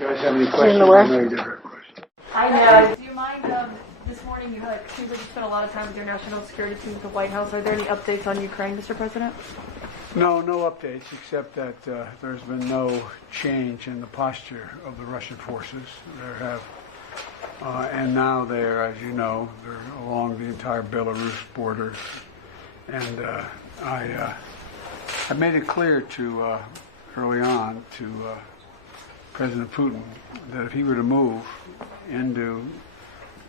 you guys have any questions? I know you did have a question. I know. Do you mind, this morning you seems like you spent a lot of time with your national security team at the White House. Are there any updates on Ukraine, Mr. President? No updates, except that there's been no change in the posture of the Russian forces. And now they're, as you know, they're along the entire Belarus border. And I made it clear to early on to President Putin that if he were to move into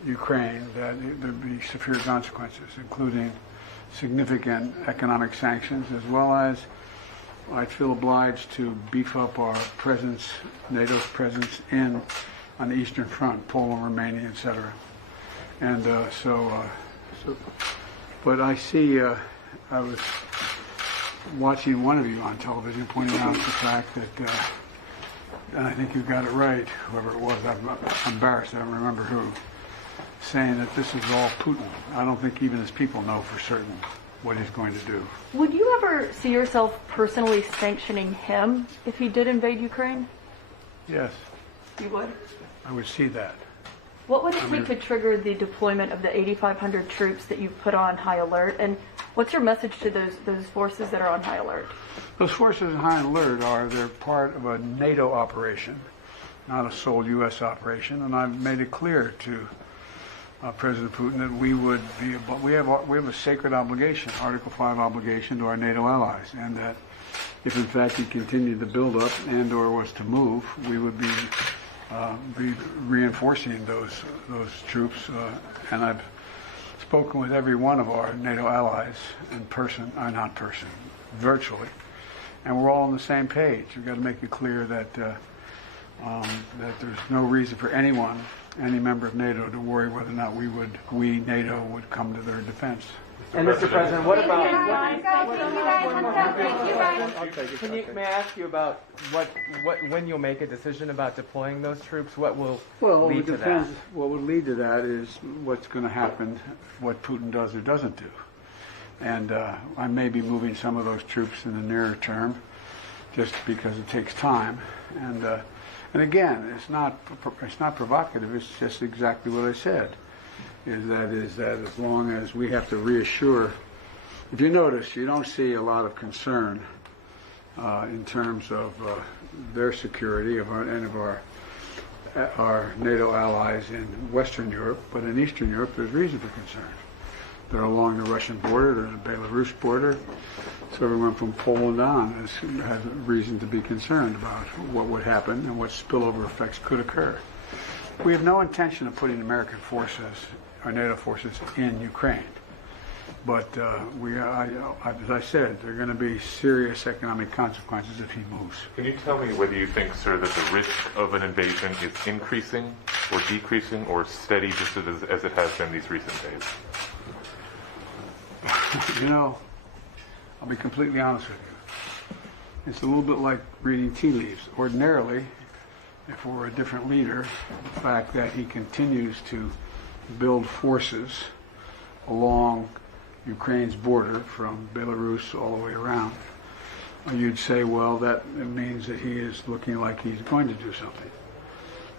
Ukraine, that there'd be severe consequences, including significant economic sanctions, as well as I feel obliged to beef up our presence, NATO's presence on the Eastern Front, Poland, Romania, etc. And but I see, I was watching one of you on television pointing out the fact that, and I think you got it right, whoever it was, I'm embarrassed, I don't remember who, saying that this is all Putin. I don't think even his people know for certain what he's going to do. Would you ever see yourself personally sanctioning him if he did invade Ukraine? Yes. You would? I would see that. What would it take to trigger the deployment of the 8,500 troops that you've put on high alert? And what's your message to those forces that are on high alert? Those forces on high alert they're part of a NATO operation, not a sole U.S. operation, and I've made it clear to President Putin that we have a sacred obligation, Article 5 obligation to our NATO allies, and that if in fact he continued to build up and or was to move, we would be reinforcing those troops. And I've spoken with every one of our NATO allies in person, not person, virtually, and we're all on the same page. We've got to make it clear that that there's no reason for anyone, any member of NATO, to worry whether or not NATO would come to their defense. And Mr. President, what about? May I ask you about when you'll make a decision about deploying those troops? What will lead to that? What would lead to that is what's going to happen, what Putin does or doesn't do. And I may be moving some of those troops in the nearer term, just because it takes time. And again, it's not provocative. It's just exactly what I said. Is that as long as we have to reassure. If you notice, you don't see a lot of concern in terms of their security and of our NATO allies in Western Europe, but in Eastern Europe, there's reason for concern. They're along the Russian border, they're the Belarus border, so everyone from Poland on has reason to be concerned about what would happen and what spillover effects could occur. We have no intention of putting American forces, our NATO forces, in Ukraine. But as I said, there are going to be serious economic consequences if he moves. Can you tell me whether you think, sir, that the risk of an invasion is increasing or decreasing or steady just as it has been these recent days? You know, I'll be completely honest with you. It's a little bit like reading tea leaves. Ordinarily, if we're a different leader, the fact that he continues to build forces along Ukraine's border from Belarus all the way around, you'd say, well, that means that he is looking like he's going to do something.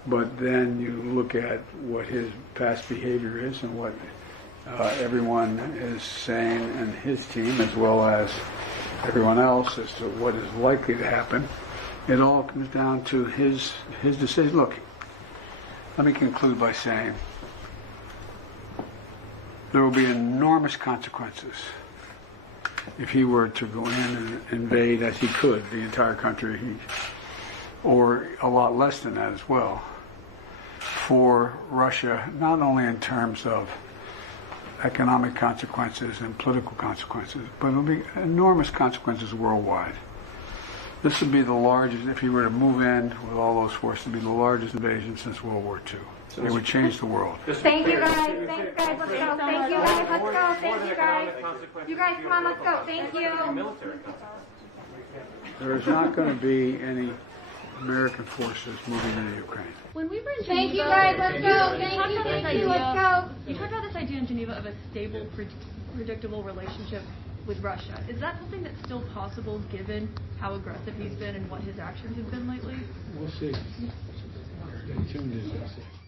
But then you look at what his past behavior is and what everyone is saying, and his team, as well as everyone else, as to what is likely to happen. It all comes down to his decision. Look, let me conclude by saying there will be enormous consequences if he were to go in and invade, as he could, the entire country, or a lot less than that as well, for Russia, not only in terms of economic consequences and political consequences, but it will be enormous consequences worldwide. This would be the largest, if he were to move in with all those forces, it would be the largest invasion since World War II. It would change the world. Thank you guys. Thanks guys. Let's go. Thank you guys. Let's go. Thank you guys. You guys, come on. Let's go. Thank you. There is not going to be any American forces moving into Ukraine. When we were in Geneva, Thank you guys. Let's go. Thank you. Let's go. You talked about this idea in Geneva of a stable, predictable relationship with Russia. Is that something that's still possible given how aggressive he's been and what his actions have been lately? We'll see. tuned, as they say.